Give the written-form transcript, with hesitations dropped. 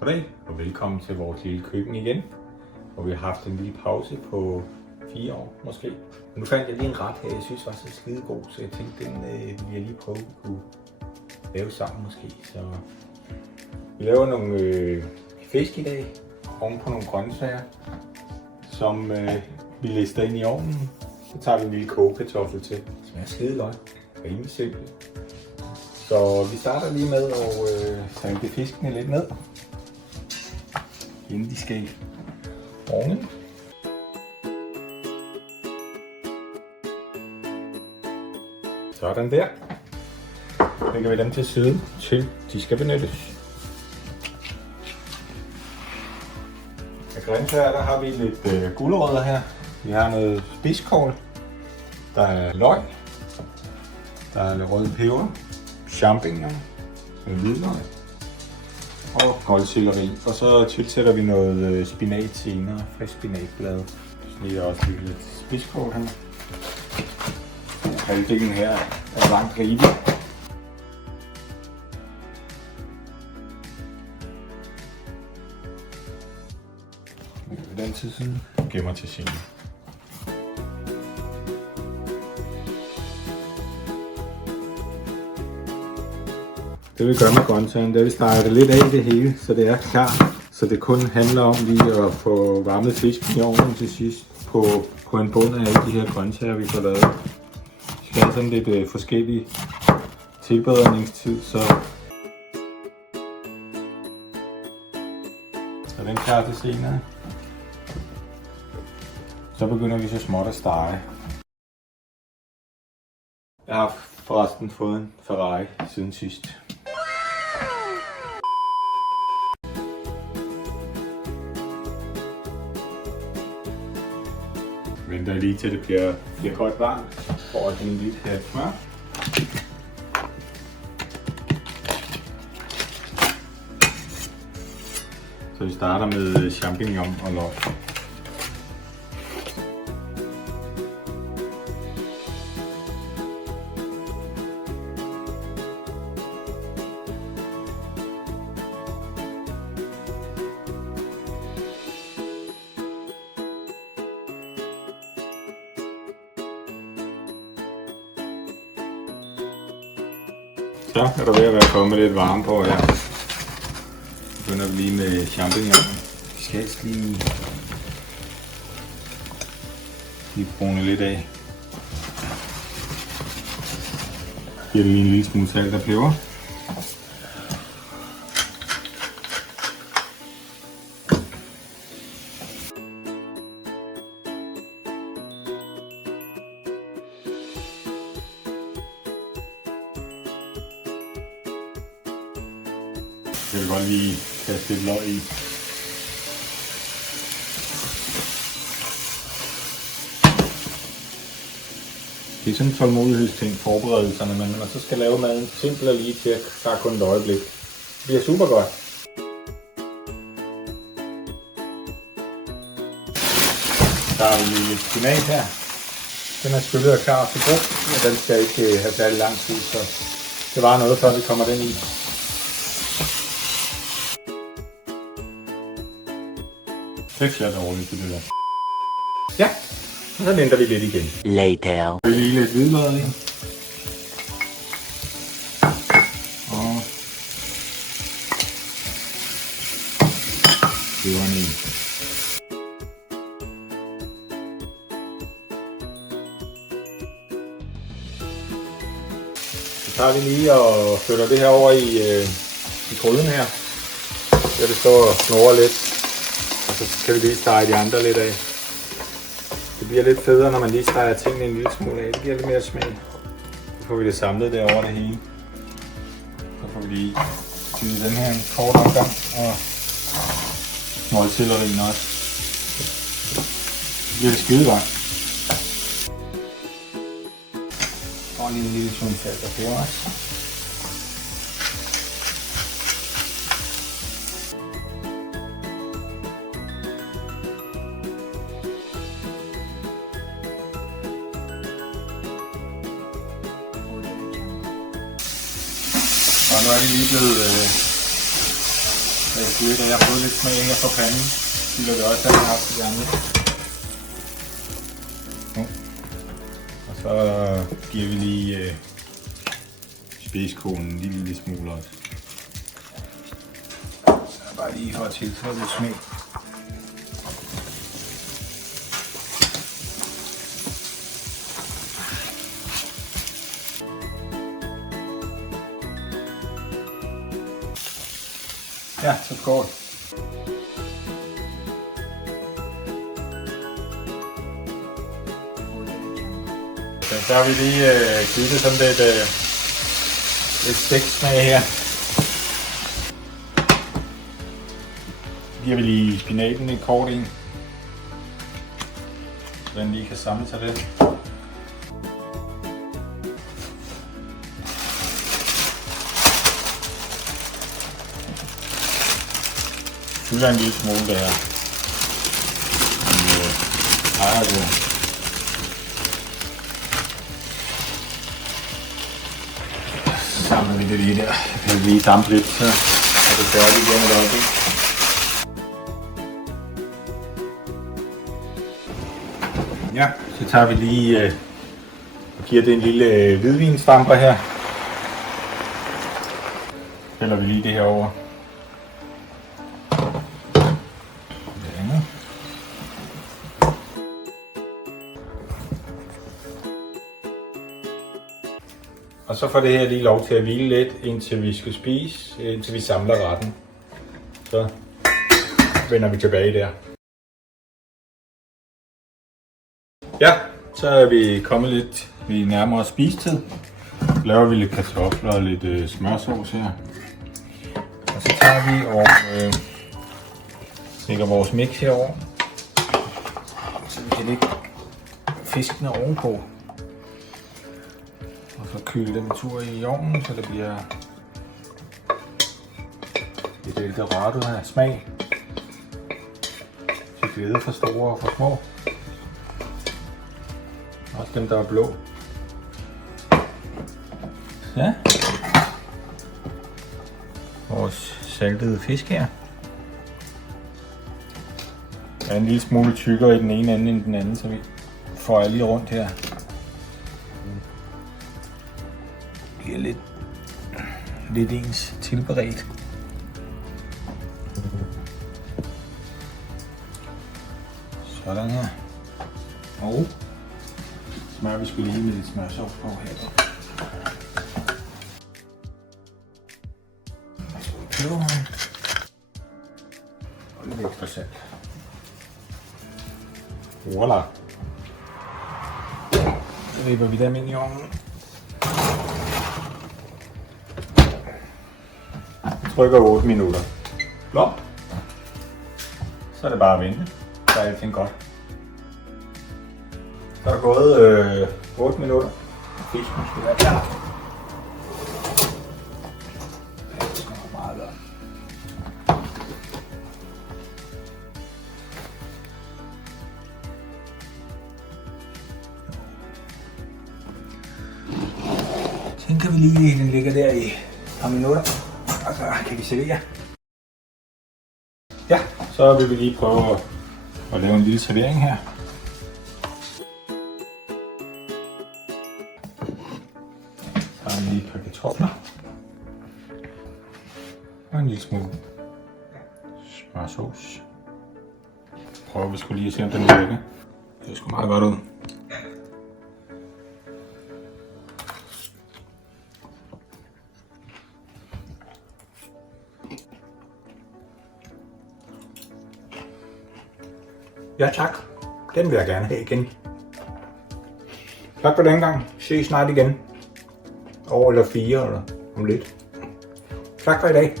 Goddag og velkommen til vores lille køkken igen, hvor vi har haft en lille pause på 4 år måske. Men nu fandt jeg lige en ret her, jeg synes var så skide god, så jeg tænkte, den vil jeg lige prøve at kunne lave sammen måske. Så vi laver nogle fisk i dag, oven på nogle grøntsager, som vi lister ind i ovnen. Så tager vi en lille kogekartoffel til, som er skide godt, rimelig simpelt. Så vi starter lige med at salte fiskene lidt ned, inden de skal i ovnen. Sådan der. Lægger vi dem til siden, til de skal benyttes. Af grøntsager der har vi lidt gulerødder her. Vi har noget spidskål. Der er løg. Der er lidt røde peber. Champignon. Hvidløg. Og koldselleri. Og så tilsætter vi noget spinat senere. Frisk spinatblad. Så lige også lidt spidskål her. Halvdelen her er langt ribe. Den til siden gemmer til siden. Det vi gør med grøntsagerne, det er, at vi starter lidt af det hele, så det er klar. Så det kun handler om lige at få varmet fisken i ovnen til sidst på en bund af alle de her grøntsager, vi får lavet. Vi skal have sådan lidt forskellige tilberedningstid, så den klar til senere. Så begynder vi så småt at stege. Jeg har forresten fået en Ferrari siden sidst. Venter lige til det bliver godt varmt, for at den lidt her smør. Så vi starter med champignon og løg. Så er der ved at være kommet lidt varme på her. Så begynder vi lige med champignon. Vi skal helst lige brune lidt af. Giver det lige en lille smule salt og peber. Jeg vil godt lige kaste lidt løg i. Det er sådan en tålmodighedsting, forberedelserne, men når man så skal lave maden simpelt og lige til, tager kun et øjeblik. Det bliver super godt. Der er lige lidt spinat her. Den er skyllet og klar til brug, og den skal ikke have særlig lang tid, så det var noget, før vi kommer den i. Det er dårligt til det der. Ja, og så venter vi lidt igen. Later. Vi lige lidt hvidløg i. Og peberen i. Så tager vi lige og flytter det her over i gryden her. Så det står og snurrer lidt. Og så kan vi lige stege de andre lidt af. Det bliver lidt federe, når man lige steger tingene en lille smule af. Det giver lidt mere smag. Så får vi det samlet derovre det hele. Så får vi lige tydet den her en kort omgang. Og smålsellerien også. Det bliver skide godt. Og lige en lille smule salt og peber også. Og nu er de lige blevet jeg siger det, jeg har fået lidt smag her fra panden. Fylder det også, at jeg har haft det andet. Og så giver vi lige spidskonen en lille smule også. Bare lige for at tilføje lidt smag. Ja, så skål. Så har vi lige givet det sådan lidt stæksmag her. Så giver vi lige spinaten et kort ind, så den lige kan samle sig lidt. Fylder en lille smule der her. Samler vi det lige der. Jeg vil lige dampe lidt, så er det færdigt igen et øjeblik. Ja, så tager vi lige og giver det en lille hvidvinsdamper her. Hælder vi lige det her over. Og så får det her lige lov til at hvile lidt, indtil vi skal spise, indtil vi samler retten. Så vender vi tilbage der. Ja, så er vi kommet lidt, vi nærmer os spisetid. Så laver vi lidt kartofler og lidt smørsauce her. Og så tager vi og lægger vores mix herover, så vi kan lægge fiskene ovenpå. Og så køle dem en tur i ovnen, så det bliver lidt eldorado her smag. Til glæde for store og for små. Også dem, der er blå. Ja. Vores saltede fisk her. Der er en lille smule tykkere i den ene ende end den anden, så vi får lige rundt her. Bliver lidt ens tilberedt. Sådan her. Og smør vi skulle lige med lidt smørsauce på her. Og lidt ekstra salt. Voila. Så ribber vi dem ind i ovnen. Trykker 8 minutter. Plop. Så er det bare at vente. Så er alting godt. Så er der gået 8 minutter. Fisken skal være klar. Det skal være meget godt. Den kan vi lige, den ligger der i et par minutter. Og så kan vi servere. Ja, så vil vi lige prøve at lave en lille servering her. Så har vi lige et par kartofler. Og en lille smule smørsauce. Prøver vi skulle lige at se, om den virker. Det er sgu meget godt ud. Ja tak, den vil jeg gerne have igen. Tak for den gang. Ses snart igen. Over eller 4 eller om lidt. Tak for i dag.